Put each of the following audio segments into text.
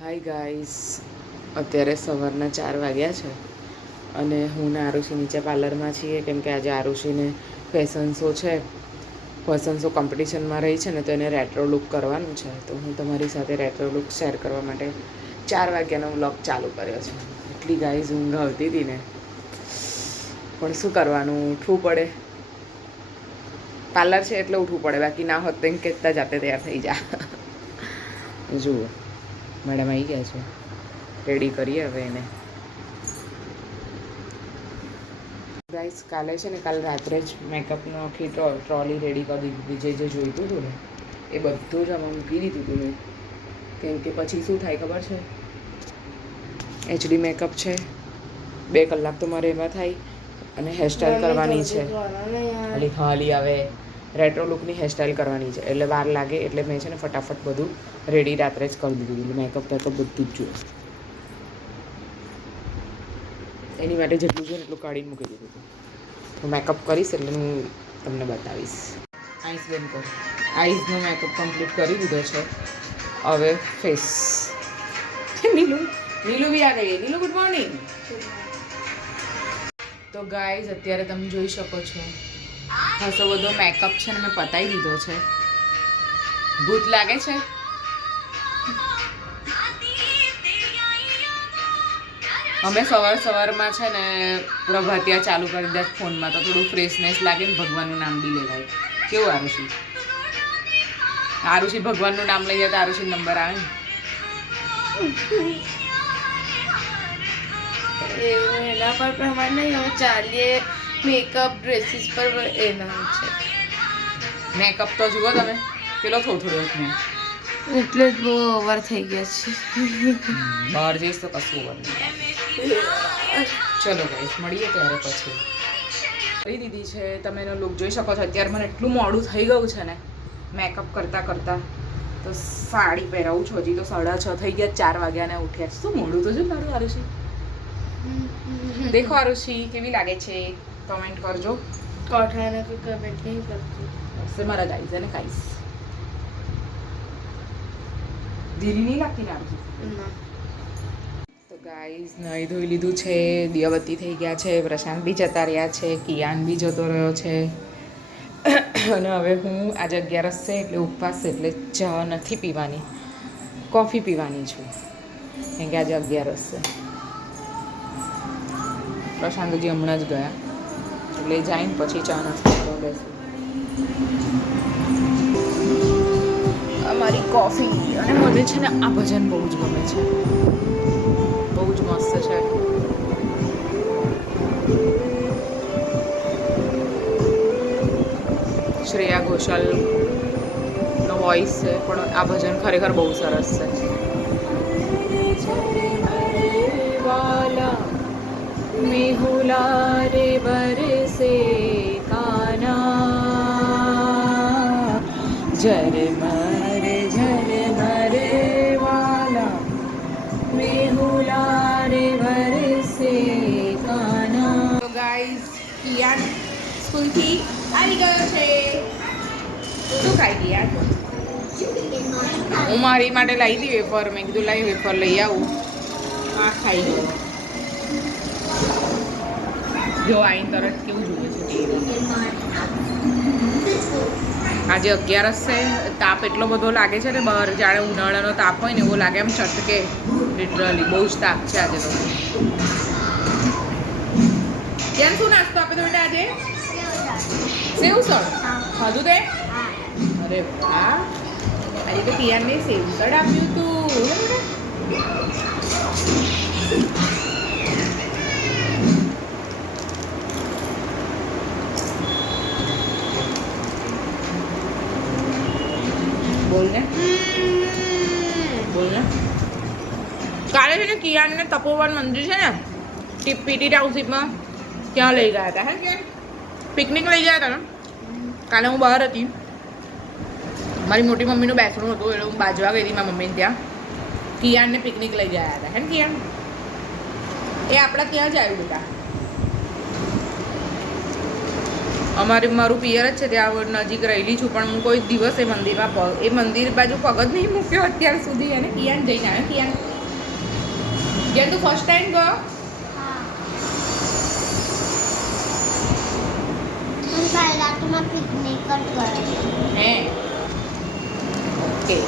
Hi guys, અત્યારે સવારના 4 વાગ્યા છે અને હું ને આરુષિ નીચે પાર્લરમાં છીએ કેમ કે આજે આરુષિને ફેશન શો કોમ્પિટિશનમાં રહી છે ને તો એને રેટ્રો લુક કરવાનું છે. તો હું તમારી સાથે રેટ્રો લુક શેર કરવા માટે 4 વાગ્યાનો વ્લોગ ચાલુ કર્યો છે. એટલી ગાઈસ ઊંઘ આવતી હતી ને, પણ શું કરવાનું, ઉઠવું પડે. પાર્લર છે એટલે ઉઠવું પડે, બાકી ના હોત તો એમ કહેતા જાતે તૈયાર થઈ જા. જુઓ મેડમ આવી ગયા છે, રેડી કરીએ હવે એને. ગાઈસ કાલે છે ને, કાલે રાત્રે જ મેકઅપનો આખી ટ્રોલી રેડી કરી દીધી. જે જોઈતું હતું ને એ બધું જ આમાં મૂકી દીધું હતું મેં. કેમ કે પછી શું થાય ખબર છે, એચડી મેકઅપ છે, 2 કલાક તો મારે એમાં થાય અને હેરસ્ટાઈલ કરવાની છે. ખાલી આવે રેટ્રો લુકની હેરસ્ટાઈલ કરવાની છે એટલે વાર લાગે. એટલે મેં છે ને ફટાફટ બધું રેડી રાત્રે જ કરી દીધું. એટલે મેકઅપ બધું જ જોઈએ. એની માટે જેટલું જોઈએ એટલું કાઢીને મૂકી દીધું હતું. હું મેકઅપ કરીશ એટલે હું તમને બતાવીશ. આઈસ બંધ કરો. આઈસનો મેકઅપ કમ્પ્લીટ કરી દીધો છે. હવે ફેસ. નીલુ બી આ ગઈ. Nilu good morning. તો ગાઈઝ અત્યારે તમે જોઈ શકો છો ખાસો બધો મેકઅપ છે ને મેં પતાવી દીધો છે. ભૂત લાગે છે. અમે સવારમાં છે ને પ્રભાતિયા ચાલુ કરી દે ફોનમાં, તો થોડું ફ્રેશનેસ લાગે ને ભગવાનનું નામ બી લેવાય. કેવું આરુષિ? આરુષિ ભગવાનનું નામ લઈ જાય તો આરુષિ નંબર આવે ને. એવું એના પર પ્રમાણે નહીં, હવે ચાલીએ મેકઅપ ડ્રેસીસ પર એના છે. મેકઅપ તો જુઓ તમે પેલો થોડો મેં એટલે જ બહુ ઓવર થઈ ગયા છે. બહાર જઈશ તો કશું ઓવર નહીં. ચલો ગાઈસ મળીએ ત્યારે પછી. કરી દીધી છે તમે એનો લુક જોઈ શકો છો. અત્યારે મને એટલું મોડું થઈ ગયું છે ને મેકઅપ કરતાં તો સાડી પહેરાવું છું. હજી તો 6:30 થઈ ગયા, 4 વાગ્યાને ઉઠ્યા. શું મોડું તો છે મારું આરુષિ. દેખો આરુષિ કેવી લાગે છે કમેન્ટ કરજો. કોઠાને કોઈ કમેન્ટ નહીં કરતી. હશે મારા ગાઈઝ અને ગાઈસ. ધીરી નહીં લાગતી ને આરુષિ? તો ગાઈઝ નાહી ધોઈ લીધું છે, દિયાબત્તી થઈ ગયા છે, પ્રશાંત બી જતા રહ્યા છે, કિયાન બી જતો રહ્યો છે. અને હવે હું આજે 11 છે એટલે ઉપવાસ છે એટલે ચા નથી પીવાની, કોફી પીવાની છું કેમ કે આજે 11 છે. પ્રશાંતજી હમણાં જ ગયા એટલે જઈને પછી ચા નાસ્તો કરવા બેસું. અમારી કોફી. અને મને છે ને આ ભજન બહુ જ ગમે છે, બહુ જ મસ્ત છે. શ્રેયા ઘોષાલનો વોઇસ છે પણ આ ભજન ખરેખર બહુ સરસ છે. મેહુલા રે બરસે કાના ઝરમર વાલા મેહુલા રે બરસે કાના. તો ગાઈઝ કિયાન સ્કૂલથી આવી ગયો છે. શું ખાઈ ગયા? હું મારી માટે લાવી હતી વેફર. મેં કીધું લાવી વેફર લઈ આવું. આ ખાઈ ગયો. જો આઈને તરત કેવું જોઈએ છે. આજે 11 છે. તાપ એટલો બધો લાગે છે ને બહાર, જાણે ઉનાળાનો તાપ હોય ને એવો લાગે, એમ ચટકે લિટરલી. બહુ જ તાપ છે આજે તો. કેમ શું નાસ્તો આપે તો બેટા આજે? સેવસળ ખાધું તે? અરે વાહ, આજે તો પિયાનને સેવસળ આપ્યું તું. બોલને. કાલે છે ને કિયાનને તપોવન મંદિર છે ને પીટી ટાઉનશીપમાં, ત્યાં લઈ ગયા હતા. હે કે પિકનિક લઈ ગયા હતા ને? કાલે હું બહાર હતી, મારી મોટી મમ્મીનું બેસણું હતું એટલે હું બાજવા ગઈ હતી મારી મમ્મીને ત્યાં. કિયાનને પિકનિક લઈ ગયા હતા. હે ને કિયાન? એ આપણા ત્યાં જ આવ્યું બેટા. મારું પિયર જ છે ત્યાં નજીક રહેલી છું પણ હું કોઈ દિવસ એ મંદિરમાં એ મંદિર બાજુ પગ જ નહીં મૂક્યો અત્યાર સુધી અને કિયાન જઈને આવ્યો કિયાન જ્યાં તું ફર્સ્ટ ટાઈમ ગયો પહેલા તો મેં પિકનિક જ ગઈ હે ઓકે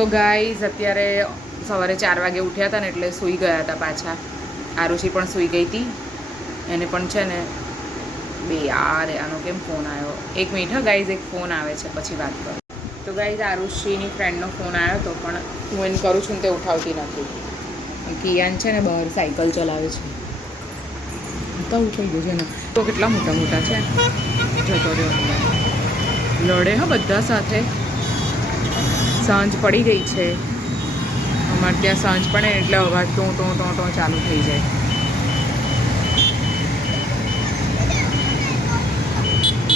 તો ગાઈઝ અત્યારે સવારે 4 વાગે ઉઠ્યા હતા ને એટલે સૂઈ ગયા હતા પાછા. આરુષી પણ સૂઈ ગઈ હતી. એને પણ છે ને બે યાર આનો કેમ ફોન આવ્યો. 1 મિનિટ હા ગાઈઝ, એક ફોન આવે છે પછી વાત કરું. તો ગાઈઝ આરુષીની ફ્રેન્ડનો ફોન આવ્યો હતો પણ હું એને કરું છું ને તે ઉઠાવતી નથી. કિયાન છે ને બહાર સાયકલ ચલાવે છે. તો ઉઠાઈ ગયો છે ને. તો કેટલા મોટા મોટા છે. જતો રહ્યો. લડે હા બધા સાથે. સાંજ પડી ગઈ છે. અમારે ત્યાં સાંજ પડે એટલે અવાજ ટો ટો ટો ટો ચાલુ થઈ જાય.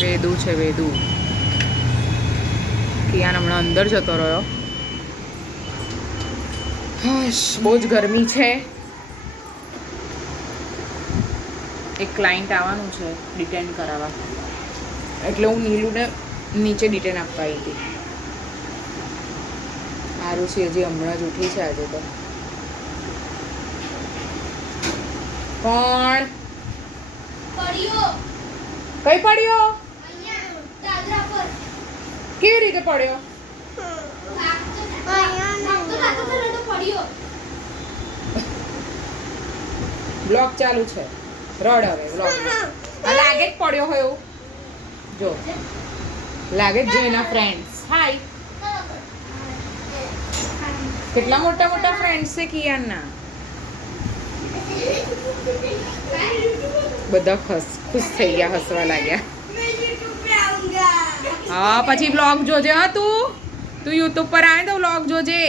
વેદુ છે વેદુ. કિયાન હમણાં અંદર જતો રહ્યો. હાશ બહુ જ ગરમી છે. એક ક્લાયન્ટ આવવાનું છે ડિટેન કરાવવા, એટલે હું નીલુને નીચે ડિટેન આપવા આવી હતી. આરુષી હજી હમણાં જ ઉઠી છે આજે તો. કોણ કઈ પડ્યો? કેવી રીતે પડ્યો? બ્લોગ ચાલુ છે. રડ હવે બ્લોગ લાગે જ પડ્યો હોય એવું. જો લાગે જ જો એના ફ્રેન્ડ્સ. હાય. કેટલા મોટા મોટા ફ્રેન્ડ્સ છે કિયાનના. બધા ખુશ થઈ ગયા, હસવા લાગ્યા. હા પછી બ્લોગ જોજે. હા તું યુટ્યુબ પર આવે તો બ્લોગ જોજે.